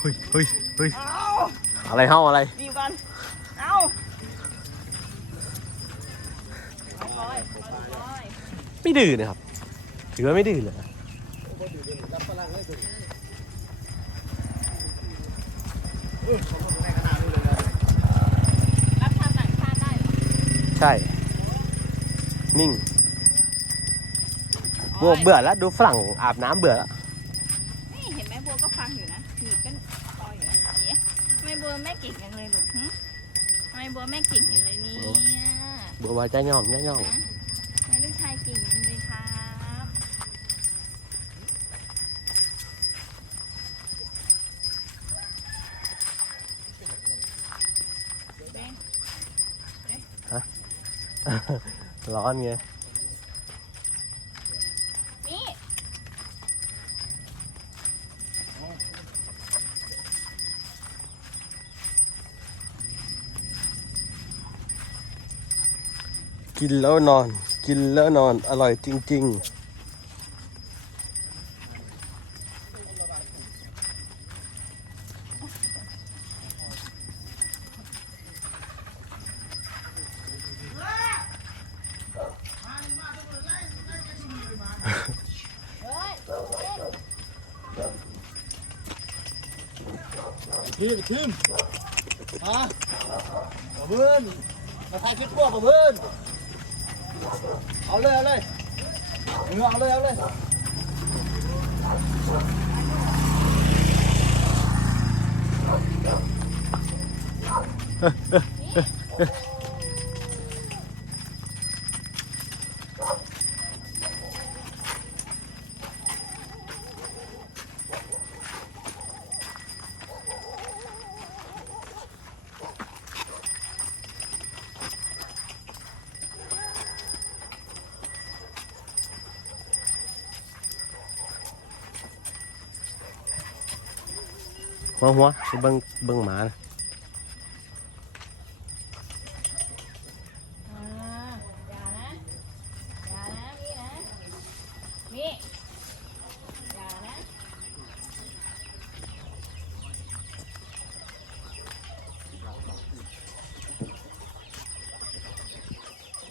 เฮ้ยเฮ้ยเฮ้ยเอาอะไรเฮ้าอะไรบีกัน เอาเอาปล่อยปล่อยไม่ดื้อนะครับ ถือว่าไม่ดื้อเลยรับชาวต่างชาติได้เหรอใช่ นิ่งบัวเบื่อแล้วดูฝรั่งอาบน้ำเบื่อแล้ว นี่เห็นไหมบัวก็ฟังอยู่นะบีบกันปล่อยอยู่นะเนี่ยทำไม บัวแม่เก่งจังเลยลูกหึทำไมบัวแม่เก่งจังเลยเนี่ยบัวว่าจะย่องจะย่องนะทำไมลูกชายเก่งจังเลยครับเบ้ง ร้อนไง กินแล้วนอน กินแล้วนอน อร่อยจริงทีมทีมฮะประเพื่อนมาถ่ายคลิปพวกประเพื่อน เอาเลยเอาเลยเอาเลยเอาเลยๆ หัวหัวไปเบิ้งเบิ้งหมานะ อ่าอย่านะอย่านะนี่นะนี่อย่านะ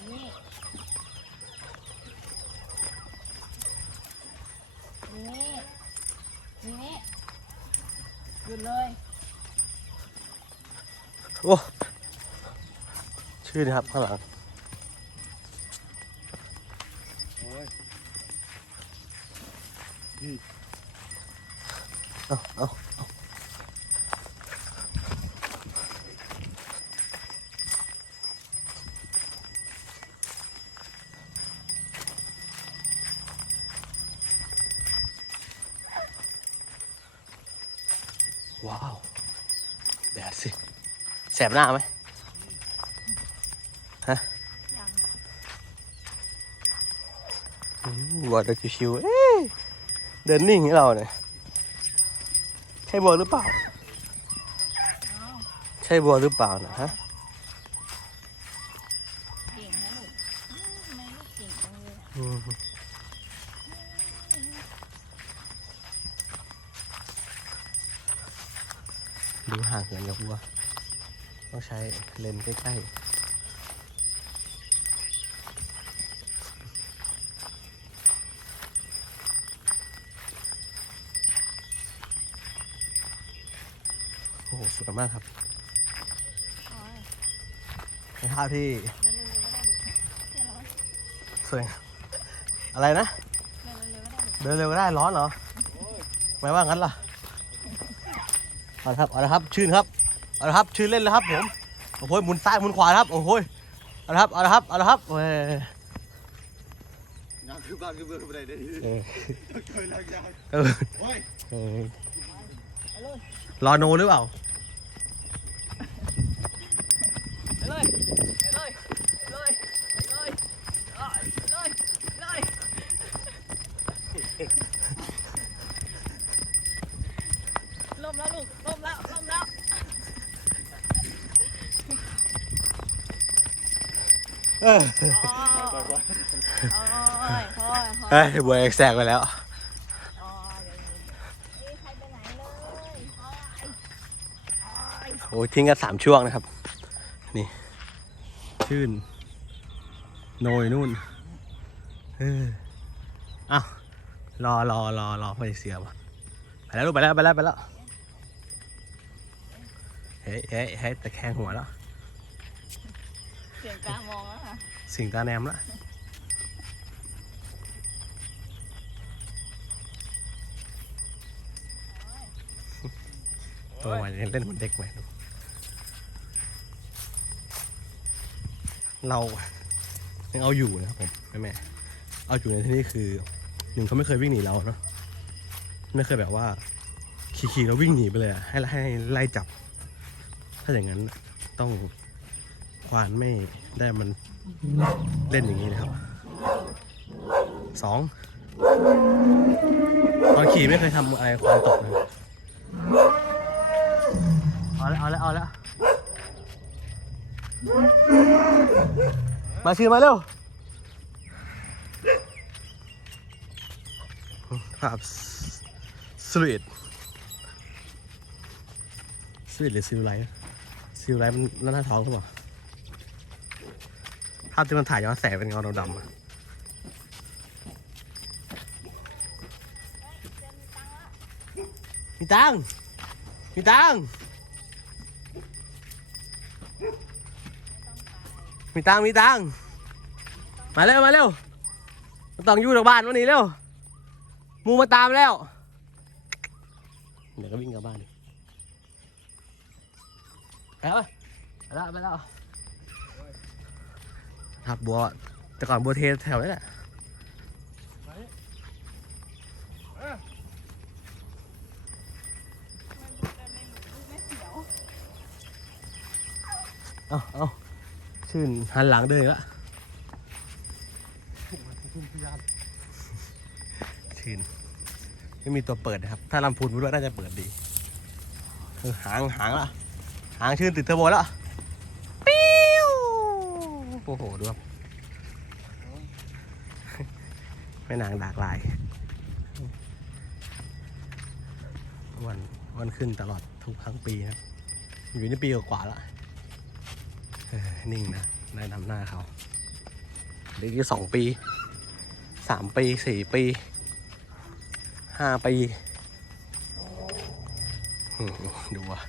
นี่นี่นี่ หยุดเลยโอ้ชื่อนะครับข้างหลังเอาเอาเอา ว้าวแดดสิแสบหน้าไหมยังอืมบัวเดินชิวๆเอ๊ะเดินนิ่งให้เราเนี่ยใช่บัวหรือเปล่าเอาใช่บัวหรือเปล่านะฮะเก่งนะลูกอืมทำไมลูกเก่งจังเลย ดูห่างเหินกับบัว ต้องใช้เลนใกล้ ๆโอ้โหสวยมากครับในภาพที่เร็วๆๆก็ได้ลูกเร็วๆสวยอะไรนะเร็วๆได้ลูกเดินเร็วก็ได้ร้อนเหรอหมายว่างั้นล่ะ เอาละครับเอาละครับชื่นครับเอาละครับชื่นเล่นแล้วครับผมโอ้โหหมุนซ้ายหมุนขวาครับโอ้โหเอาละครับเอาละครับเอาละครับเว้ยงานคือบ้านคือเมืองคืออะไรได้ดีเออเคยลังยางเออโอ้ยเออรอโนหรือเปล่า ไปเลย เออโอ้ยโอ้ยเฮ้ยบัวเอกแซกไปแล้วอ๋อเดี๋ยนี่ใครไปไหนเลยโอ้ยอ้ยทิ้งกันสามช่วงนะครับ นี่ ชื่น โนยนู่นเอออ้าวรอรอรอรอไปเสียวะไปแล้วลูกไปแล้วไปแล้วไปแล้ว เฮ้ยเฮ้ยเฮ้ยตะแคงหัวแล้ว สียงตามองแล้วค่ะ สิงตาแนมละตัวใหม่เล่นเหมือนเด็กใหม่ดูเรายังเอาอยู่นะครับผมแม่แม่เอาอยู่ในที่นี้คือหนึ่งเขาไม่เคยวิ่งหนีเราเนาะไม่เคยแบบว่า ขี่ๆแล้ววิ่งหนีไปเลยอะให้ให้ไล่จับ ถ้าอย่างนั้นต้อง ควานไม่ได้มันเล่นอย่างนี้นะครับสองตอนขี่ไม่เคยทำอะไรความตกเลยเอาแล้วเอาแล้วเอาแล้วมาชื่อมาเร็วครับสวีทสวีทหรือซิลไลท์ซิลไลท์มันหน้าท้องเขาบอก ภาพที่มันถ่ายย้อนแสงเป็นเงาดำๆอะมีตังค์มีตังค์มีตังค์มีตังค์มาเร็ว มาเร็วมาต้องอยู่จากบ้านวันนี้เร็ว มูมาตามแล้ว เดี๋ยวก็วิ่งกลับบ้านดิไปแล้วไปแล้ว ไปแล้วครับบัว แต่ก่อนบัวเทแถวนี้แหละเอาเอาชื่นหันหลังเดินอีกละชื่นไม่มีตัวเปิดนะครับ ถ้าลำพูนรู้ว่าน่าจะเปิดดีเออหางหางละหางชื่นติดเทอร์โบแล้วปิ้ว โอ้โหดูครับแม่นางดากลายวันวันขึ้นตลอดทุกครั้งปีนะครับอยู่ในปีกว่าแล้วเออนิ่งนะได้นำหน้าเขาเด็กสองปีสามปีสี่ปีห้าปีดูว่ะ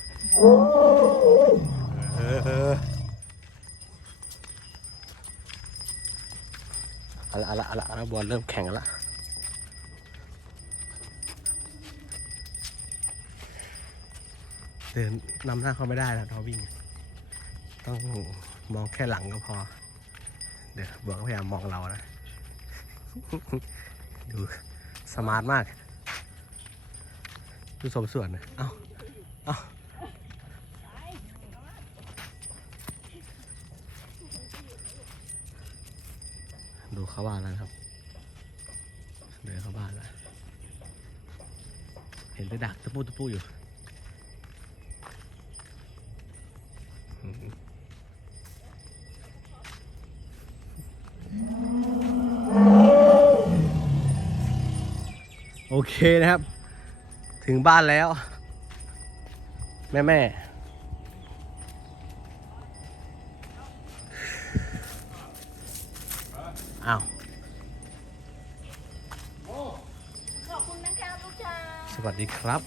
เอาละเอาละเอาละเอาละบอลเริ่มแข่งกันละเดินนำหน้าเขาไม่ได้แล้วเราวิ่ง ต้องมองแค่หลังก็พอ เดี๋ยวบัวก็พยายามมองเรานะ ดูสมาร์ทมาก ดูสมส่วนนะ เอ้า เอ้า เข้าบ้านแล้วครับ เดินเข้าบ้านแล้ว เห็นแต่ดักตะปูตะปูอยู่โอเคนะครับ ถึงบ้านแล้ว แม่แม่อ้าว วัสดีครับ